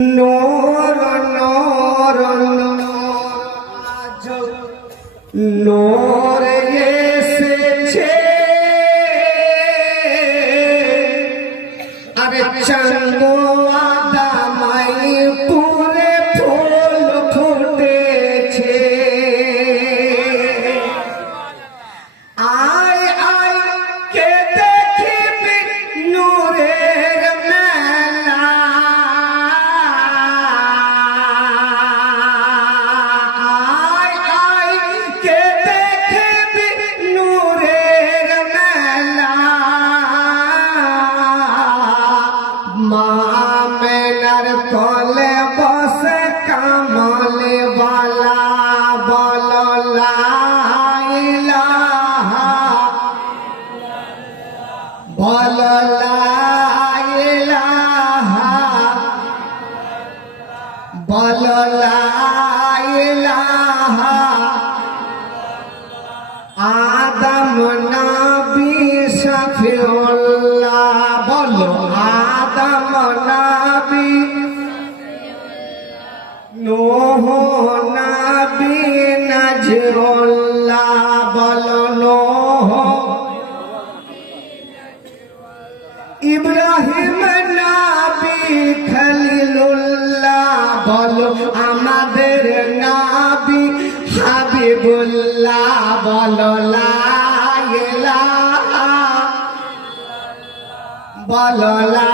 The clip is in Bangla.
নূর নূর আজ নূর এসেছে আরে চন্দ আদামাই পুরে ফুল ফুটেছে আয় আয় কে দেখিবি নূরের মেলা আয় আয় কে দেখিবি নূরের মেলা মা মেনার কোলে বসে কামলে বালা বলো লা ইলাহা বলো লা ইলাহা বলো লা ইলাহা আদম নবী শফিউল্লাহ বলো আদম নবী নূহ নবী নজরুল্লাহ বলো নূহ ইব্রাহিম নবী খলিলুল্লাহ বলো আমাদের নবী হাবিবুল্লাহ বলো লা ইলাহা বলো লা